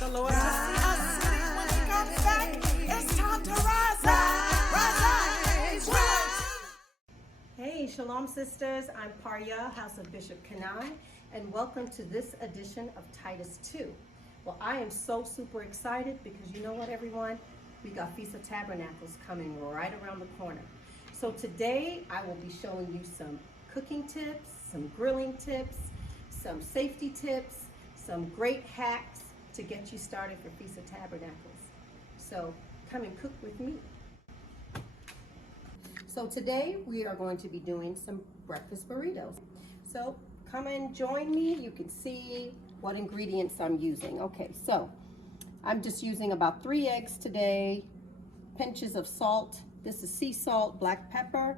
the Lord to see us sweet when he comes back. It's time to rise up, rise up, rise. Hey, Shalom sisters, I'm Parya, House of Bishop Kanan, and welcome to this edition of Titus 2. Well, I am so super excited because you know what, everyone? We got Feast of Tabernacles coming right around the corner. So today I will be showing you some cooking tips, some grilling tips, some safety tips, some great hacks to get you started for Feast of Tabernacles. So come and cook with me. So today we are going to be doing some breakfast burritos. So come and join me. You can see what ingredients I'm using. Okay, so I'm just using about 3 eggs today, pinches of salt. This is sea salt, black pepper.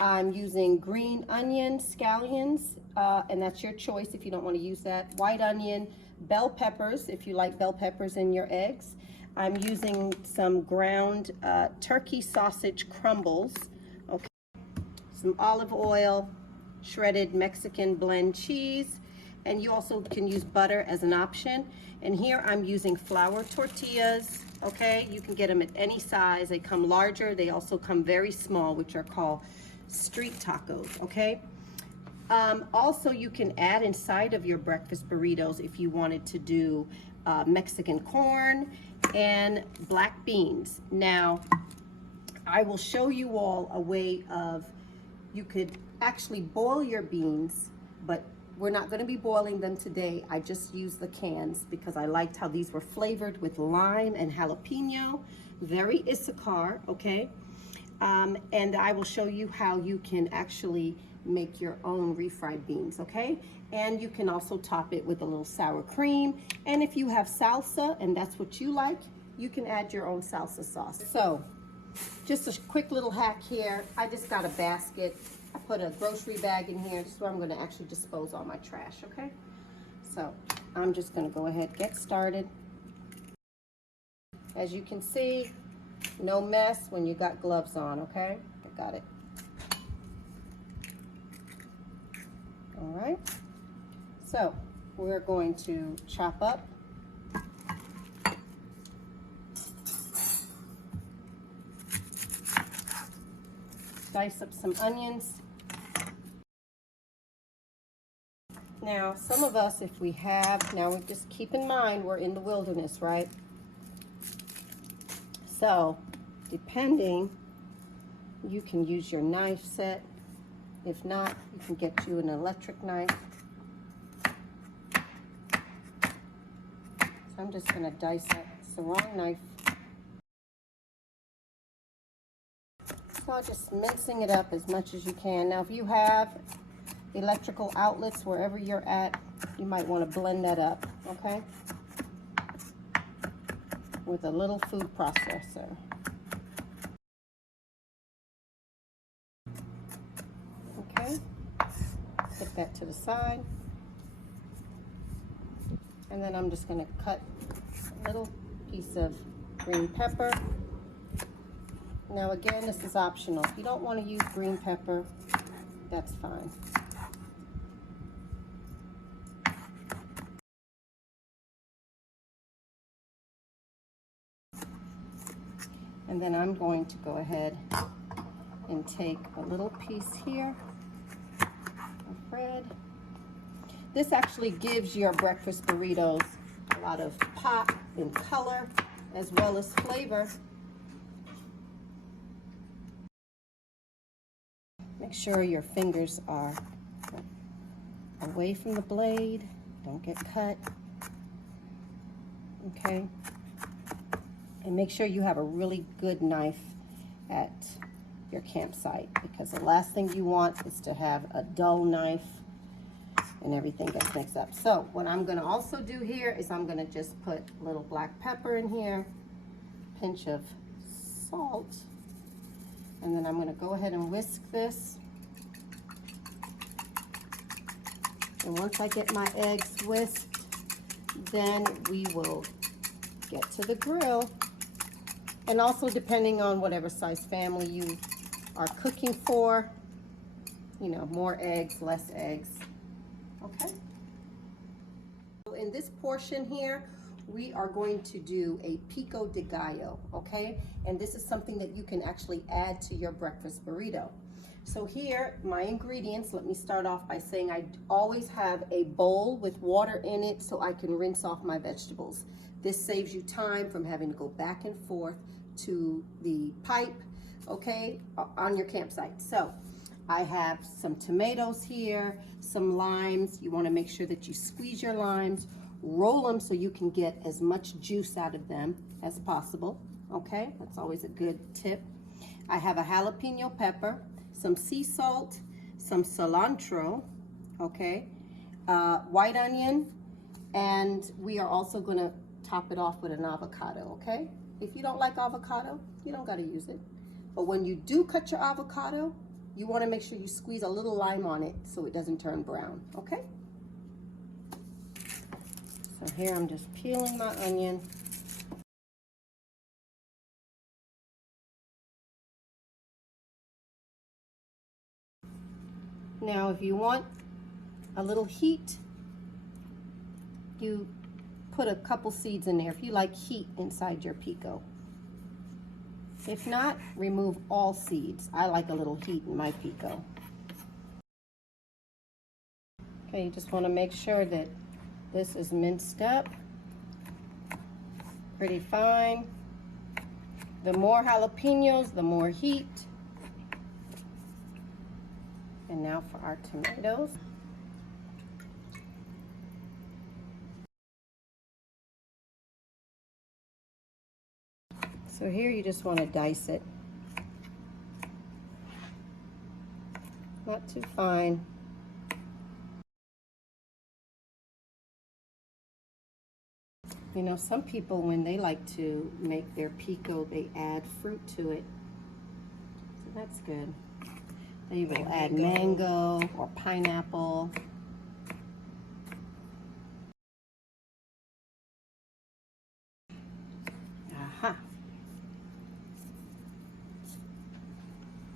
I'm using green onion, scallions, and that's your choice if you don't want to use that. White onion, bell peppers, if you like bell peppers in your eggs. I'm using some ground turkey sausage crumbles. Okay, some olive oil, shredded Mexican blend cheese, and you also can use butter as an option. And here I'm using flour tortillas. Okay, you can get them at any size. They come larger. They also come very small, which are called street tacos. Okay. Also, you can add inside of your breakfast burritos if you wanted to do Mexican corn and black beans. Now, I will show you all a way of, you could actually boil your beans, but we're not going to be boiling them today. I just used the cans because I liked how these were flavored with lime and jalapeno. Very Issachar, okay? And I will show you how you can actually make your own refried beans, okay? And you can also top it with a little sour cream. And if you have salsa and that's what you like, you can add your own salsa sauce. So, just a quick little hack here. I just got a basket. I put a grocery bag in here. This is where I'm going to actually dispose all my trash, okay? So I'm just going to go ahead and get started. As you can see, no mess when you got gloves on, okay? I got it. All right. So we're going to chop up dice up some onions. Now, some of us, if we have, now we just keep in mind we're in the wilderness, right? So, depending, you can use your knife set. If not, you can get you an electric knife. So I'm just going to dice it. It's the wrong knife. So just mincing it up as much as you can. Now, if you have electrical outlets wherever you're at, you might want to blend that up, okay? With a little food processor. Okay, put that to the side. And then I'm just going to cut a little piece of green pepper. Now again, this is optional. If you don't want to use green pepper, that's fine. And then I'm going to go ahead and take a little piece here of bread. This actually gives your breakfast burritos a lot of pop and color as well as flavor. Make sure your fingers are away from the blade. Don't get cut. Okay. And make sure you have a really good knife at your campsite, because the last thing you want is to have a dull knife and everything gets mixed up. So what I'm going to also do here is I'm going to just put a little black pepper in here, pinch of salt, and then I'm going to go ahead and whisk this. And once I get my eggs whisked, then we will get to the grill. And also, depending on whatever size family you are cooking for, you know, more eggs, less eggs. Okay. So in this portion here, we are going to do a pico de gallo, okay? And this is something that you can actually add to your breakfast burrito. So here, my ingredients, let me start off by saying I always have a bowl with water in it so I can rinse off my vegetables. This saves you time from having to go back and forth to the pipe, okay, on your campsite. So I have some tomatoes here, some limes. You want to make sure that you squeeze your limes, roll them so you can get as much juice out of them as possible, okay? That's always a good tip. I have a jalapeno pepper, some sea salt, some cilantro, okay, white onion, and we are also going to top it off with an avocado, okay? If you don't like avocado, you don't got to use it. But when you do cut your avocado, you want to make sure you squeeze a little lime on it so it doesn't turn brown, okay? So here I'm just peeling my onion. Now, if you want a little heat, you put a couple seeds in there if you like heat inside your pico. If not, remove all seeds. I like a little heat in my pico. Okay, you just want to make sure that this is minced up pretty fine. The more jalapenos, the more heat. And now for our tomatoes. So here you just want to dice it. Not too fine. You know, some people, when they like to make their pico, they add fruit to it. So that's good. They will add mango or pineapple. Aha.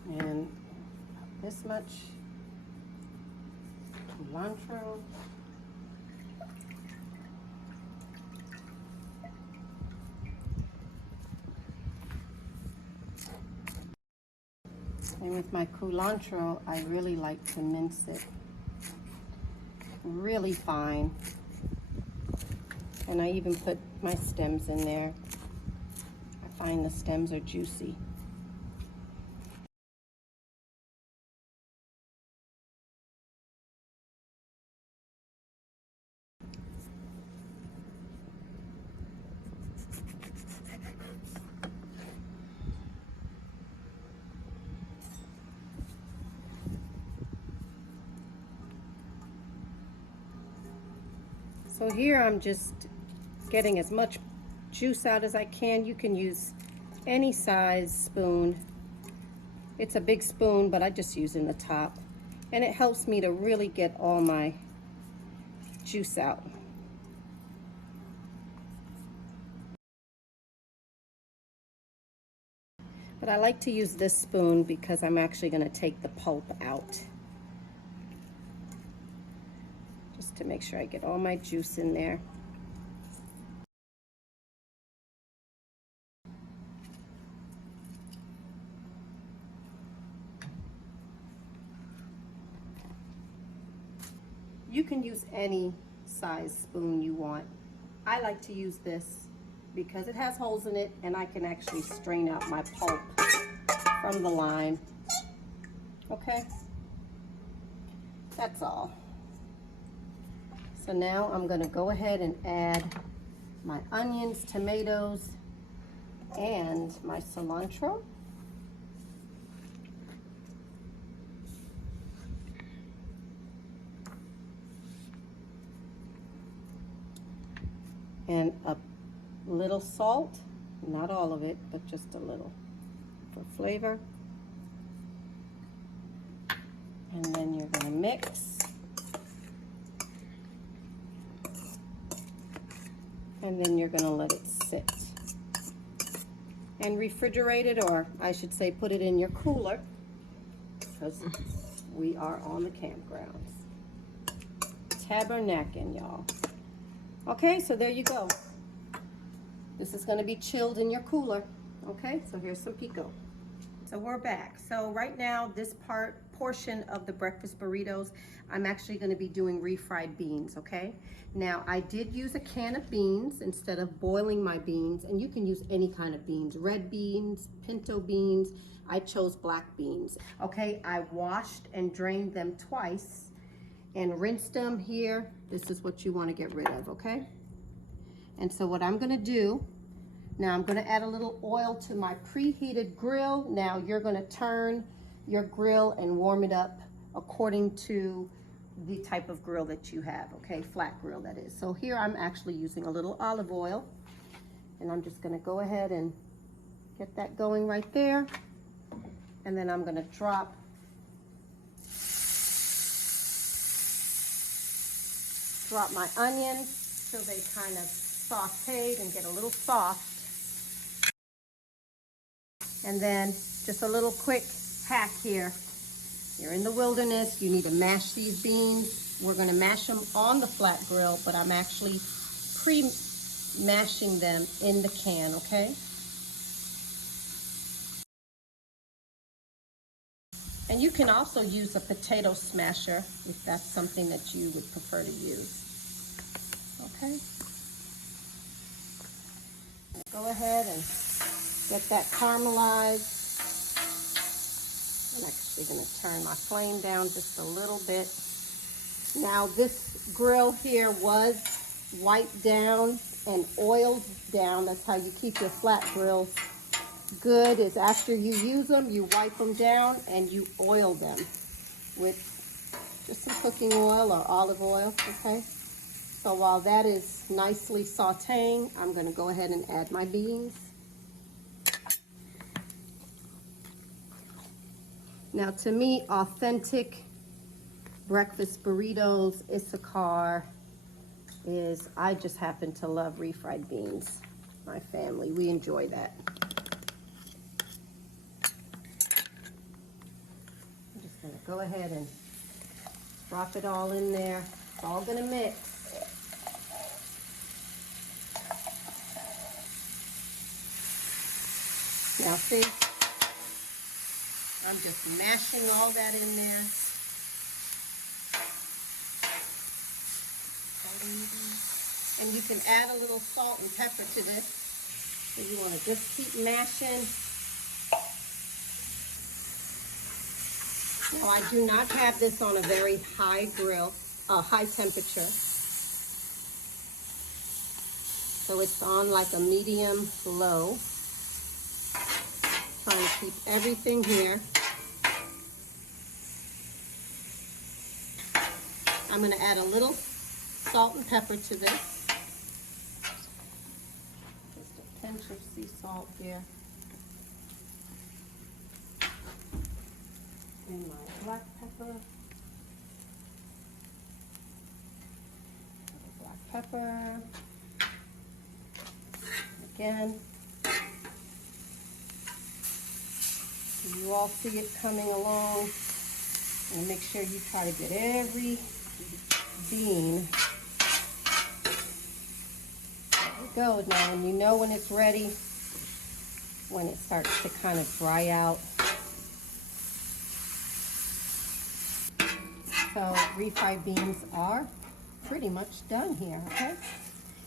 And this much cilantro. And with my culantro, I really like to mince it really fine. And I even put my stems in there. I find the stems are juicy. So here I'm just getting as much juice out as I can. You can use any size spoon. It's a big spoon, but I just use in the top. And it helps me to really get all my juice out. But I like to use this spoon because I'm actually going to take the pulp out. Just to make sure I get all my juice in there. You can use any size spoon you want. I like to use this because it has holes in it and I can actually strain out my pulp from the lime. Okay, that's all. So now I'm going to go ahead and add my onions, tomatoes, and my cilantro. And a little salt, not all of it, but just a little for flavor. And then you're going to mix. And then you're going to let it sit. And refrigerate it, or I should say put it in your cooler, because we are on the campgrounds. Tabernacles, y'all. Okay, so there you go. This is gonna be chilled in your cooler. Okay, so here's some pico. So we're back. So right now, this portion of the breakfast burritos, I'm actually gonna be doing refried beans, okay? Now, I did use a can of beans instead of boiling my beans, and you can use any kind of beans, red beans, pinto beans. I chose black beans, okay? I washed and drained them twice and rinsed them here. This is what you wanna get rid of, okay? And so what I'm gonna do, now I'm gonna add a little oil to my preheated grill. Now you're gonna turn your grill and warm it up according to the type of grill that you have, okay? Flat grill, that is. So here I'm actually using a little olive oil, and I'm just gonna go ahead and get that going right there. And then I'm gonna drop my onions till they kind of sauteed and get a little soft. And then just a little quick hack here. You're in the wilderness, you need to mash these beans. We're gonna mash them on the flat grill, but I'm actually pre-mashing them in the can, okay? And you can also use a potato smasher if that's something that you would prefer to use, okay? Go ahead and get that caramelized. I'm actually gonna turn my flame down just a little bit. Now this grill here was wiped down and oiled down. That's how you keep your flat grills good, is after you use them, you wipe them down and you oil them with just some cooking oil or olive oil, okay? So while that is nicely sauteing, I'm gonna go ahead and add my beans. Now, to me, authentic breakfast burritos, Issachar, is, I just happen to love refried beans. My family, we enjoy that. I'm just gonna go ahead and drop it all in there. It's all gonna mix. Now see, I'm just mashing all that in there. And you can add a little salt and pepper to this. So you want to just keep mashing. Now I do not have this on a very high grill, high temperature. So it's on like a medium low. Trying to keep everything here. I'm going to add a little salt and pepper to this. Just a pinch of sea salt here. And my black pepper. Black pepper. Again. You all see it coming along. And make sure you try to get every bean. There we go. Now when you know when it's ready, when it starts to kind of dry out. So refried beans are pretty much done here, okay?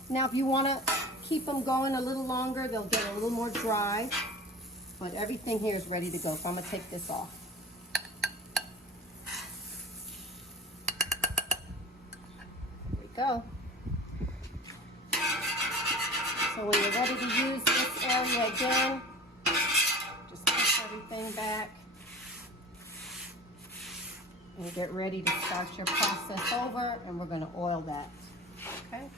Now if you want to keep them going a little longer, they'll get a little more dry. But everything here is ready to go, so I'm gonna take this off. There we go. So when you're ready to use this area again, just push everything back and get ready to start your process over, and we're gonna oil that, okay?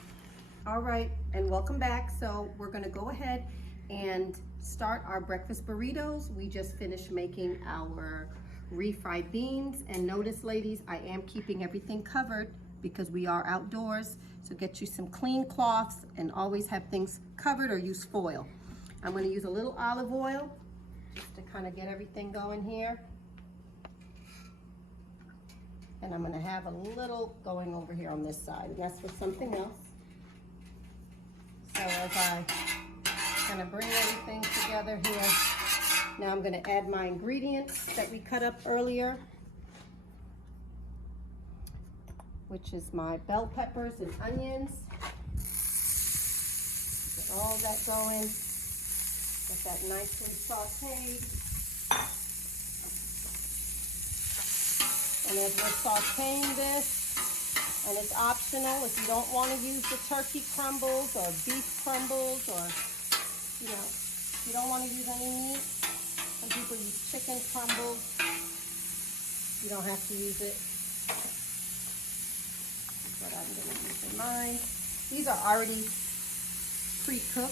All right, and welcome back. So we're gonna go ahead and start our breakfast burritos. We just finished making our refried beans, and notice, ladies, I am keeping everything covered because we are outdoors. So get you some clean cloths and always have things covered or use foil. I'm going to use a little olive oil just to kind of get everything going here. And I'm going to have a little going over here on this side, and that's for something else. So as I kind of bring everything together here. Now I'm going to add my ingredients that we cut up earlier, which is my bell peppers and onions. Get all that going. Get that nicely sauteed. And as we're sauteing this, and it's optional if you don't want to use the turkey crumbles or beef crumbles, or you don't want to use any meat. Some people use chicken crumbles. You don't have to use it. That's what I'm going to use in mine. These are already pre-cooked,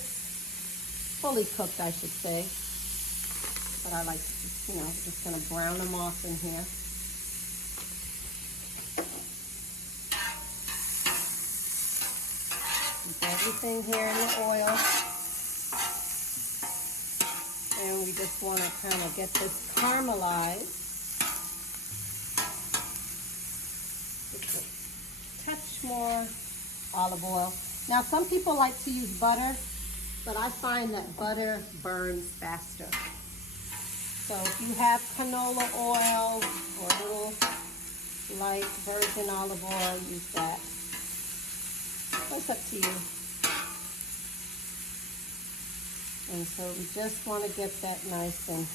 fully cooked, I should say. But I like to, just going to brown them off in here. Keep everything here in the oil. And we just want to kind of get this caramelized. Just a touch more olive oil. Now, some people like to use butter, but I find that butter burns faster. So if you have canola oil or a little light virgin olive oil, use that. That's up to you. And so we just want to get that nice and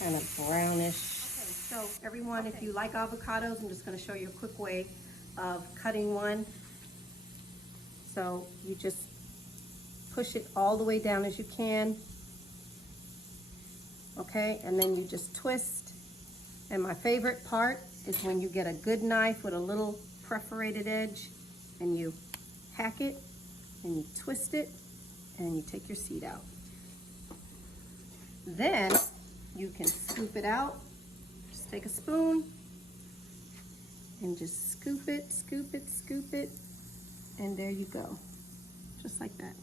kind of brownish. Okay, so everyone, if you like avocados, I'm just going to show you a quick way of cutting one. So you just push it all the way down as you can. Okay, and then you just twist. And my favorite part is when you get a good knife with a little perforated edge and you hack it and you twist it and you take your seed out. Then you can scoop it out. Just take a spoon and just scoop it, scoop it, scoop it, and there you go. Just like that.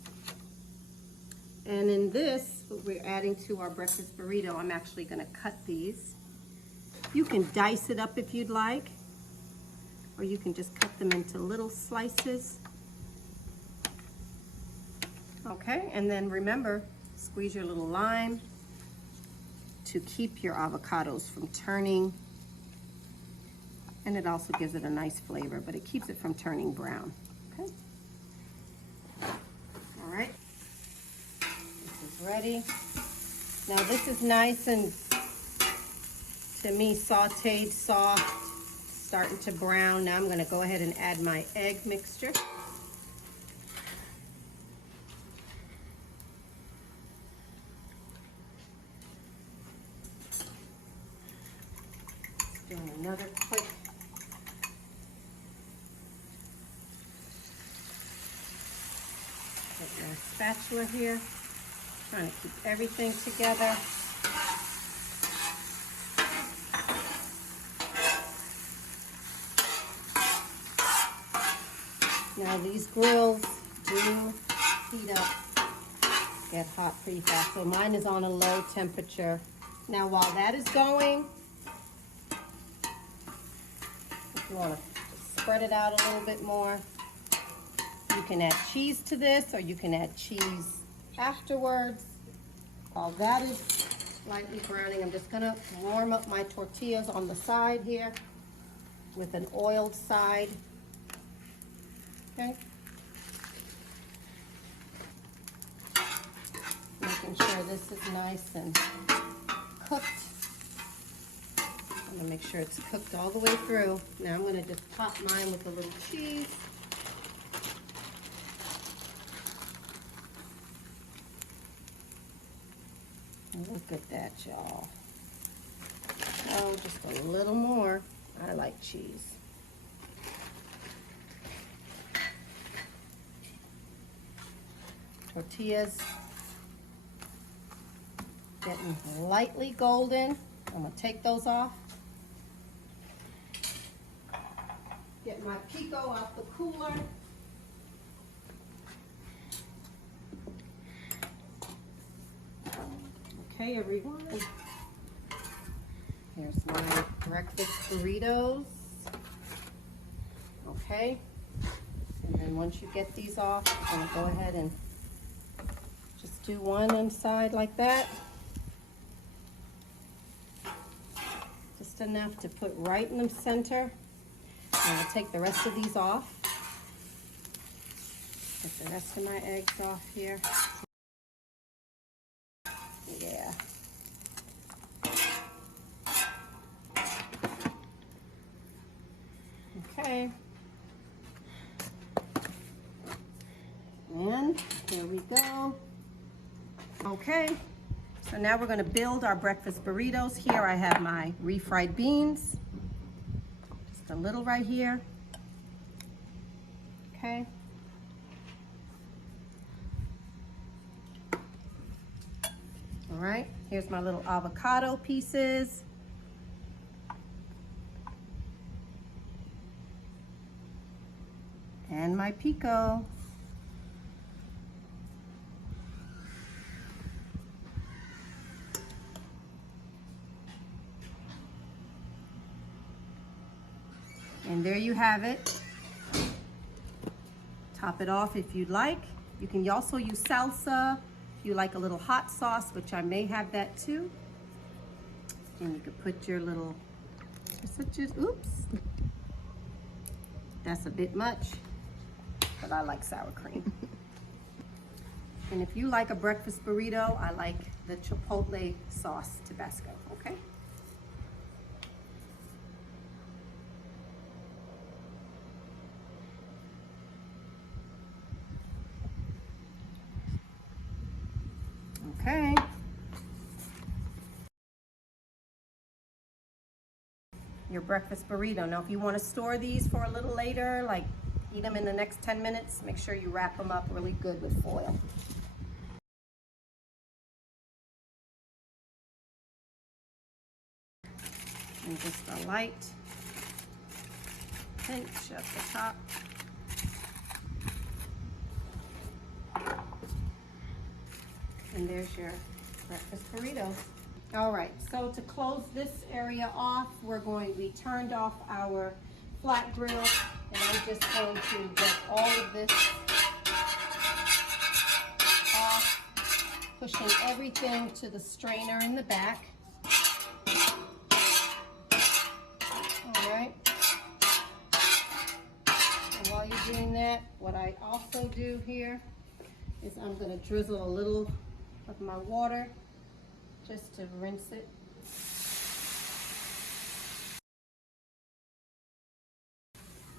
And in this, what we're adding to our breakfast burrito, I'm actually gonna cut these. You can dice it up if you'd like, or you can just cut them into little slices. Okay, and then remember, squeeze your little lime to keep your avocados from turning. And it also gives it a nice flavor, but it keeps it from turning brown. Okay. All right. This is ready. Now this is nice and, to me, sauteed, soft, starting to brown. Now I'm going to go ahead and add my egg mixture. Doing another quick get my spatula here, trying to keep everything together. Now these grills do heat up, get hot pretty fast, so mine is on a low temperature. Now while that is going, if you want to spread it out a little bit more, you can add cheese to this, or you can add cheese afterwards. While that is lightly browning, I'm just gonna warm up my tortillas on the side here with an oiled side. Okay. Making sure this is nice and cooked. I'm gonna make sure it's cooked all the way through. Now I'm gonna just top mine with a little cheese. Look at that, y'all. Oh, just a little more. I like cheese. Tortillas getting lightly golden. I'm gonna take those off. Get my pico out the cooler. Okay, everyone. Here's my breakfast burritos. Okay. And then once you get these off, I'm gonna go ahead and just do one inside like that. Just enough to put right in the center. And I'll take the rest of these off. Get the rest of my eggs off here. Yeah. Okay. And here we go. Okay, so now we're gonna build our breakfast burritos. Here I have my refried beans. Just a little right here. Okay. All right, here's my little avocado pieces. And my pico. And there you have it. Top it off if you'd like. You can also use salsa if you like a little hot sauce, which I may have that too. And you could put your little, oops. That's a bit much, but I like sour cream. And if you like a breakfast burrito, I like the chipotle sauce Tabasco, okay? Okay. Your breakfast burrito. Now, if you want to store these for a little later, like eat them in the next 10 minutes, make sure you wrap them up really good with foil. And just a light pinch at the top. And there's your breakfast burrito. All right, so to close this area off, we turned off our flat grill, and I'm just going to get all of this off, pushing everything to the strainer in the back. All right. And while you're doing that, what I also do here is I'm going to drizzle a little of my water just to rinse it.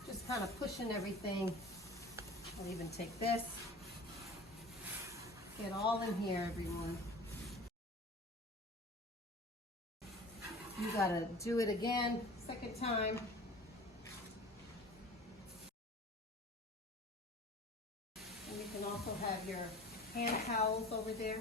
Just kind of pushing everything. I'll even take this. Get all in here, everyone. You gotta do it again, second time. And you can also have your hand towels over there.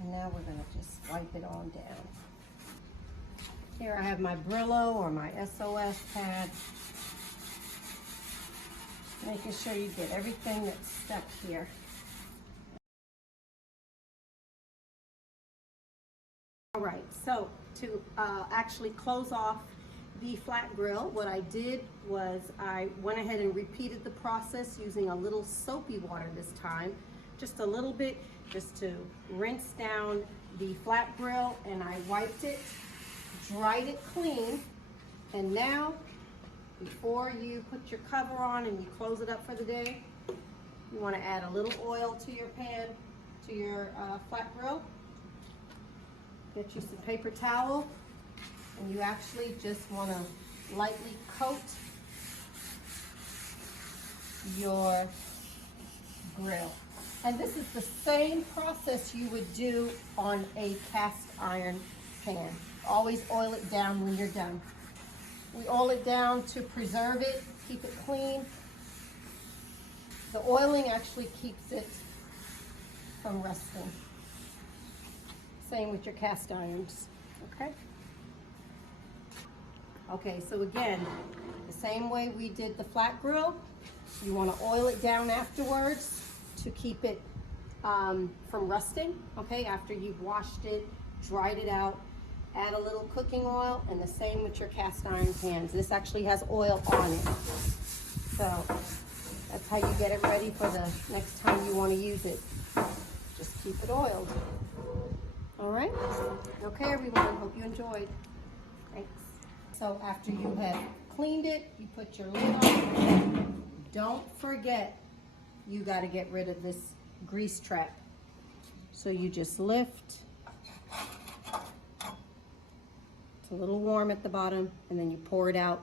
And now we're gonna just wipe it on down. Here I have my Brillo or my SOS pad. Making sure you get everything that's stuck here. All right, so to actually close off the flat grill, what I did was I went ahead and repeated the process using a little soapy water this time, just a little bit, just to rinse down the flat grill, and I wiped it, dried it clean, and now before you put your cover on and you close it up for the day, you want to add a little oil to your pan, to your flat grill. Get you some paper towel, and you actually just want to lightly coat your grill. And this is the same process you would do on a cast iron pan. Always oil it down when you're done. We oil it down to preserve it, keep it clean. The oiling actually keeps it from rusting. Same with your cast irons, okay? Okay, so again, the same way we did the flat grill, you want to oil it down afterwards to keep it from rusting, okay? After you've washed it, dried it out, add a little cooking oil, and the same with your cast iron pans. This actually has oil on it. So that's how you get it ready for the next time you want to use it. Just keep it oiled. All right? Okay, everyone, hope you enjoyed. Thanks. So after you have cleaned it, you put your lid on. Don't forget, you got to get rid of this grease trap. So you just lift. It's a little warm at the bottom, and then you pour it out,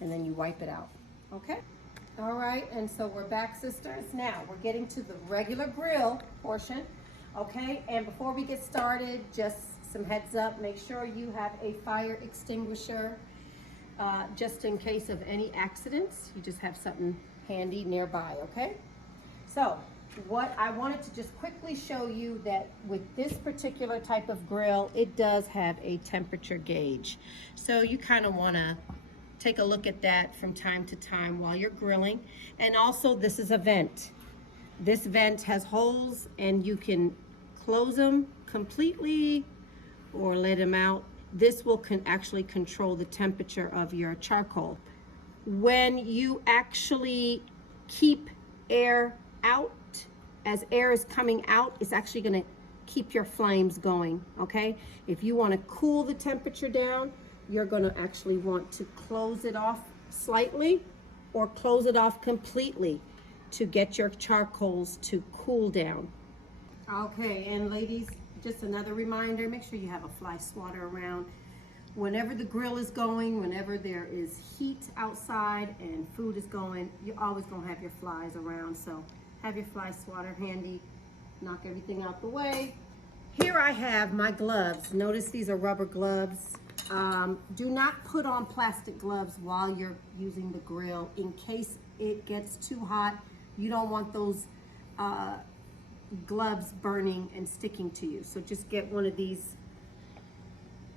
and then you wipe it out. Okay? All right, and so we're back, sisters. Now we're getting to the regular grill portion. Okay, and before we get started, just some heads up, make sure you have a fire extinguisher just in case of any accidents. You just have something handy nearby, okay? So what I wanted to just quickly show you that with this particular type of grill, it does have a temperature gauge. So you kind of want to take a look at that from time to time while you're grilling. And also, this is a vent. This vent has holes, and you can close them completely or let them out. This will actually control the temperature of your charcoal. When you actually keep air out, as air is coming out, it's actually going to keep your flames going, okay? If you want to cool the temperature down, you're going to actually want to close it off slightly or close it off completely to get your charcoals to cool down. Okay, and ladies, just another reminder, make sure you have a fly swatter around. Whenever the grill is going, whenever there is heat outside and food is going, you're always going to have your flies around. So have your fly swatter handy, knock everything out the way. Here I have my gloves. Notice these are rubber gloves. Do not put on plastic gloves while you're using the grill in case it gets too hot. You don't want those gloves burning and sticking to you. So just get one of these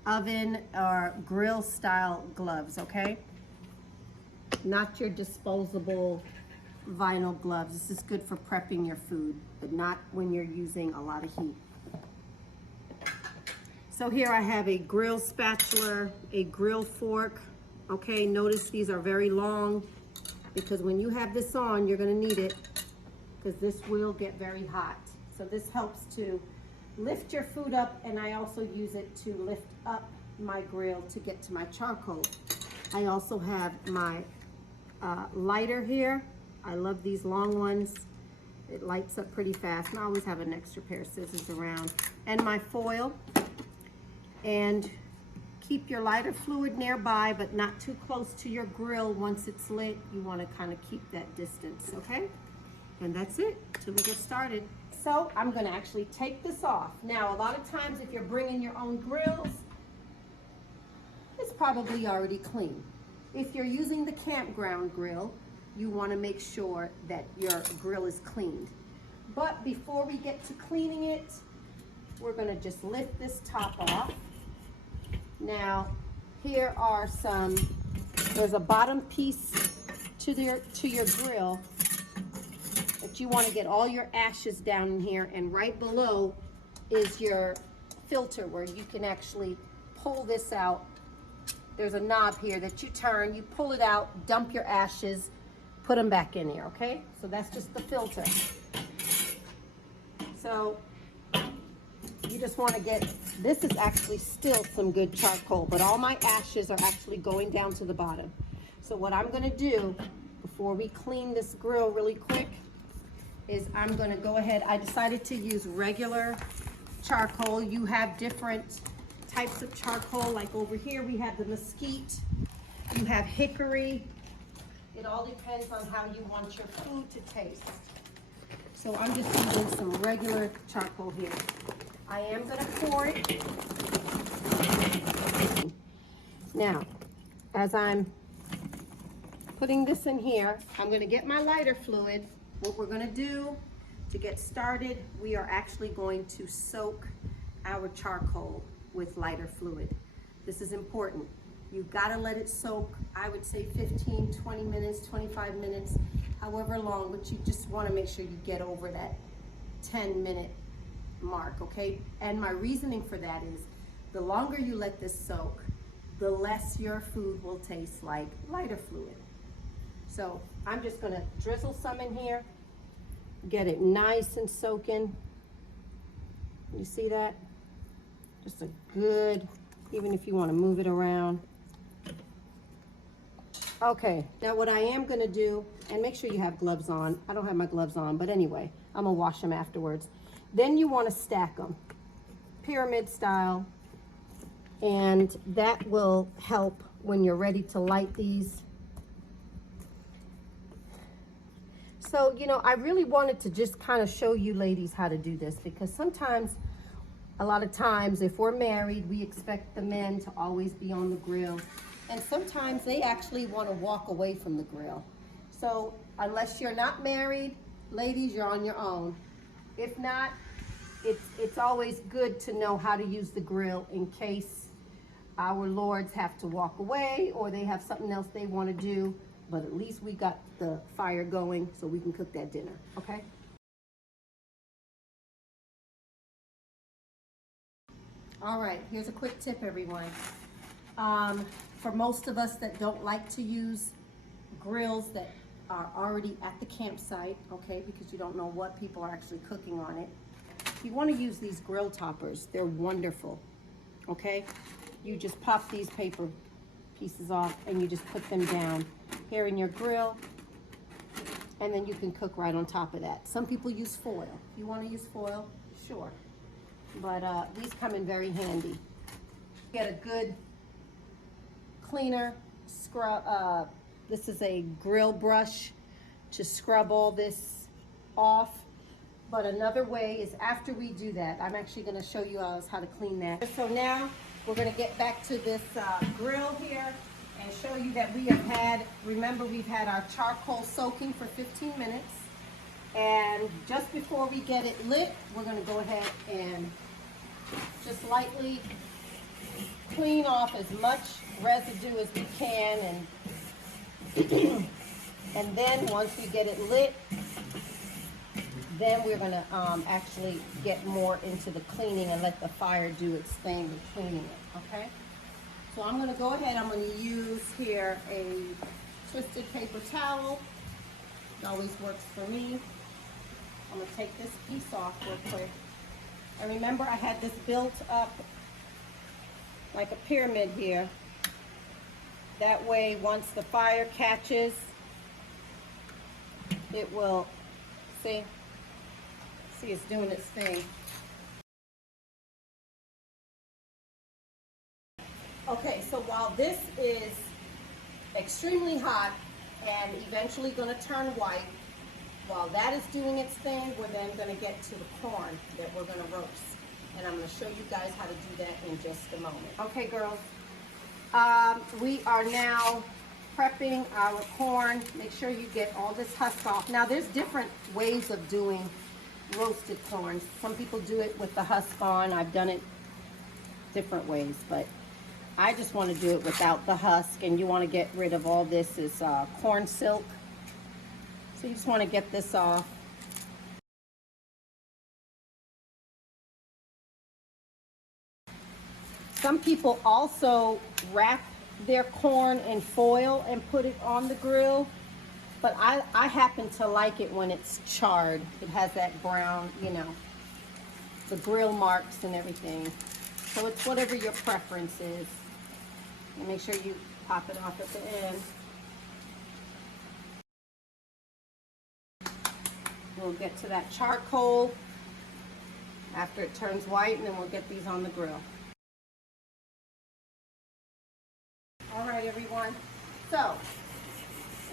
oven or grill style gloves, okay? Not your disposable vinyl gloves. This is good for prepping your food, but not when you're using a lot of heat. So here I have a grill spatula, a grill fork. Okay, notice these are very long because when you have this on, you're gonna need it because this will get very hot. So this helps to lift your food up, and I also use it to lift up my grill to get to my charcoal. I also have my lighter here. I love these long ones. It lights up pretty fast, and I always have an extra pair of scissors around. And my foil. And keep your lighter fluid nearby, but not too close to your grill. Once it's lit, you want to kind of keep that distance, okay? And that's it till we get started. So I'm going to actually take this off. Now, a lot of times if you're bringing your own grills, it's probably already clean. If you're using the campground grill, you want to make sure that your grill is cleaned. But before we get to cleaning it, we're going to just lift this top off. Now, here are there's a bottom piece to your grill that you want to get all your ashes down in here, and right below is your filter where you can actually pull this out. There's a knob here that you turn, you pull it out, dump your ashes, put them back in here, okay? So that's just the filter. So you just want to get, this is actually still some good charcoal, but all my ashes are actually going down to the bottom. So what I'm going to do before we clean this grill really quick is I'm going to go ahead. I decided to use regular charcoal. You have different types of charcoal. Like over here we have the mesquite, you have hickory. It all depends on how you want your food to taste. So I'm just using some regular charcoal here. I am going to pour it. Now, as I'm putting this in here, I'm going to get my lighter fluid. What we're going to do to get started, we are actually going to soak our charcoal with lighter fluid. This is important. You've got to let it soak, I would say 15, 20 minutes, 25 minutes, however long, but you just want to make sure you get over that 10-minute mark, okay? And my reasoning for that is the longer you let this soak, the less your food will taste like lighter fluid. So I'm just gonna drizzle some in here, get it nice and soaking. You see that? Just a good, even if you want to move it around. Okay, now what I am gonna do, and make sure you have gloves on. I don't have my gloves on, but anyway, I'm gonna wash them afterwards. Then you want to stack them, pyramid style, and that will help when you're ready to light these. So, you know, I really wanted to just kind of show you ladies how to do this, because sometimes, a lot of times, if we're married, we expect the men to always be on the grill. And sometimes they actually want to walk away from the grill. So unless you're not married, ladies, you're on your own. If not, it's always good to know how to use the grill in case our lords have to walk away or they have something else they want to do. But at least we got the fire going so we can cook that dinner, okay? All right, here's a quick tip, everyone. For most of us that don't like to use grills that are already at the campsite, okay, because you don't know what people are actually cooking on it, you want to use these grill toppers. They're wonderful, okay? You just pop these paper pieces off and you just put them down here in your grill, and then you can cook right on top of that. Some people use foil. If you want to use foil, sure. But these come in very handy. Get a good cleaner, scrub. This is a grill brush to scrub all this off. But another way is after we do that, I'm actually going to show you how to clean that. So now we're going to get back to this grill here and show you that we have had, remember we've had our charcoal soaking for 15 minutes. And just before we get it lit, we're going to go ahead and just lightly clean off as much residue as we can, and then once we get it lit, then we're going to actually get more into the cleaning and let the fire do its thing with cleaning it, okay? So I'm going to go ahead, I'm going to use here a twisted paper towel. It always works for me. I'm going to take this piece off real quick. And remember, I had this built up like a pyramid here. That way, once the fire catches, it will, see it's doing its thing. Okay, so while this is extremely hot and eventually going to turn white, while that is doing its thing, we're then going to get to the corn that we're going to roast. And I'm going to show you guys how to do that in just a moment. Okay, girls, we are now prepping our corn. Make sure you get all this husk off. Now, there's different ways of doing roasted corn. Some people do it with the husk on. I've done it different ways, but I just want to do it without the husk, and you want to get rid of all this is corn silk. So you just want to get this off. Some people also wrap their corn in foil and put it on the grill, but I happen to like it when it's charred. It has that brown, you know, the grill marks and everything. So it's whatever your preference is. And make sure you pop it off at the end. We'll get to that charcoal after it turns white, and then we'll get these on the grill. All right, everyone. So,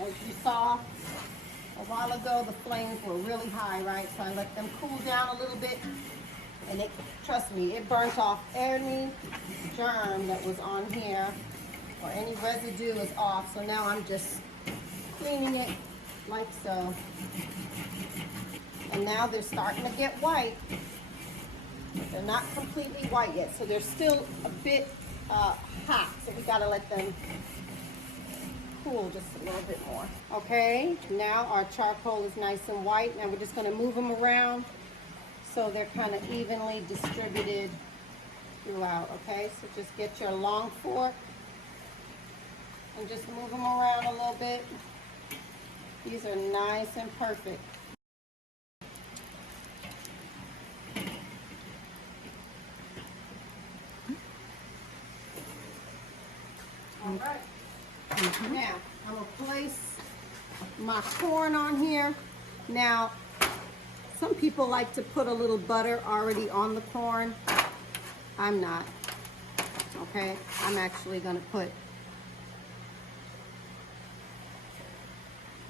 as you saw a while ago, the flames were really high, right? So I let them cool down a little bit, and it, trust me, it burnt off any germ that was on here, or any residue is off. So now I'm just cleaning it like so. And now they're starting to get white. They're not completely white yet, so they're still a bit hot. So we gotta let them cool just a little bit more. Okay, now our charcoal is nice and white. Now we're just gonna move them around so they're kind of evenly distributed throughout, okay? So just get your long fork and just move them around a little bit. These are nice and perfect. All right. Now, I'm going to place my corn on here. Now, some people like to put a little butter already on the corn. I'm not. Okay? I'm actually going to put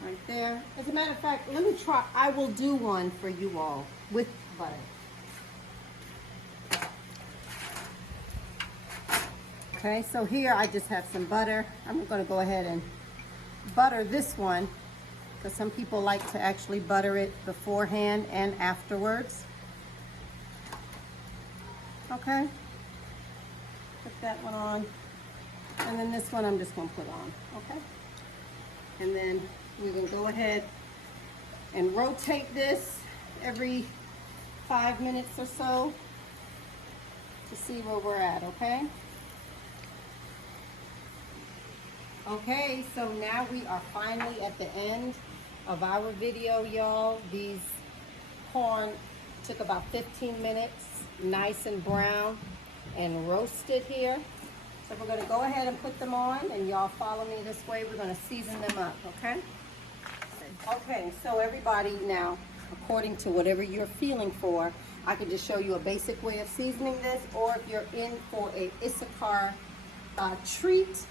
right there. As a matter of fact, let me try. I will do one for you all with butter. Okay, so here I just have some butter. I'm going to go ahead and butter this one because some people like to actually butter it beforehand and afterwards. Okay, put that one on. And then this one I'm just going to put on. Okay, and then we can go ahead and rotate this every 5 minutes or so to see where we're at, okay? Okay, so now we are finally at the end of our video, y'all. These corn took about 15 minutes, nice and brown and roasted here. So we're gonna go ahead and put them on, and y'all follow me this way. We're gonna season them up, okay? Okay, so everybody now, according to whatever you're feeling for, I could just show you a basic way of seasoning this, or if you're in for a Issachar treat,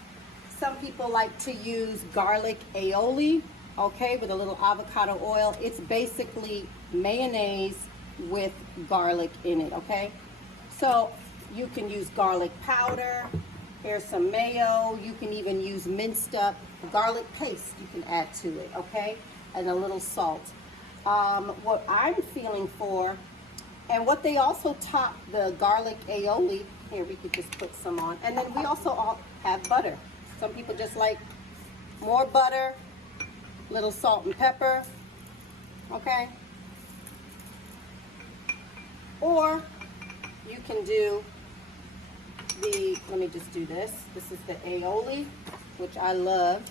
some people like to use garlic aioli, okay, with a little avocado oil. It's basically mayonnaise with garlic in it, okay? So you can use garlic powder. Here's some mayo. You can even use minced up garlic paste you can add to it, okay? And a little salt. What I'm feeling for, and what they also top the garlic aioli, here we could just put some on. And then we also all have butter. Some people just like more butter, little salt and pepper, okay? Or you can do the, let me just do this. This is the aioli, which I love.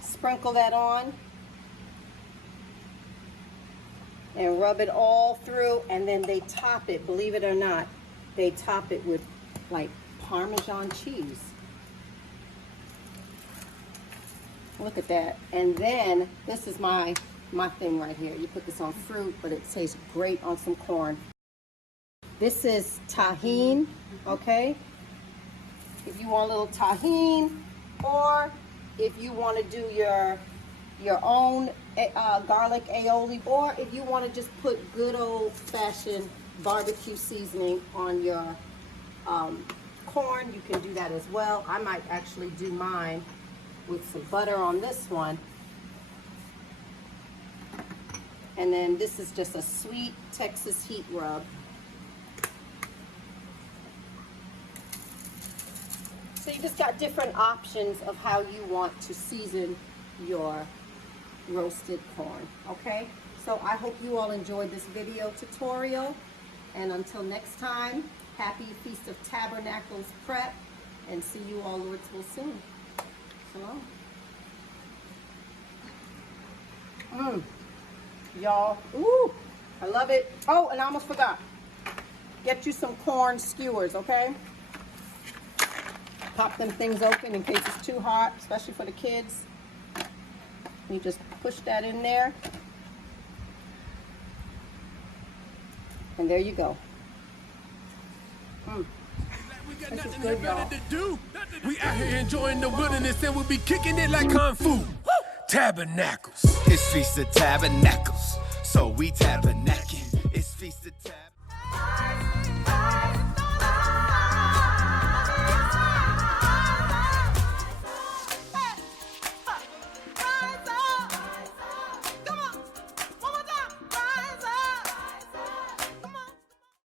Sprinkle that on and rub it all through, and then they top it, believe it or not, they top it with like Parmesan cheese. Look at that. And then this is my thing right here. You put this on fruit, but it tastes great on some corn. This is tahine, okay? If you want a little tahine, or if you want to do your own garlic aioli, or if you want to just put good old-fashioned barbecue seasoning on your corn, you can do that as well. I might actually do mine with some butter on this one. And then this is just a sweet Texas heat rub. So you just got different options of how you want to season your roasted corn, okay? So I hope you all enjoyed this video tutorial. And until next time, happy Feast of Tabernacles prep, and see you all, Lord's will, soon. Shalom. Y'all, ooh, I love it. Oh, and I almost forgot. Get you some corn skewers, okay? Pop them things open in case it's too hot, especially for the kids. You just push that in there. And there you go. This is good, y'all. We out here enjoying the wilderness and we'll be kicking it like Kung Fu. Tabernacles. It's Feast of Tabernacles, so we tabernacle.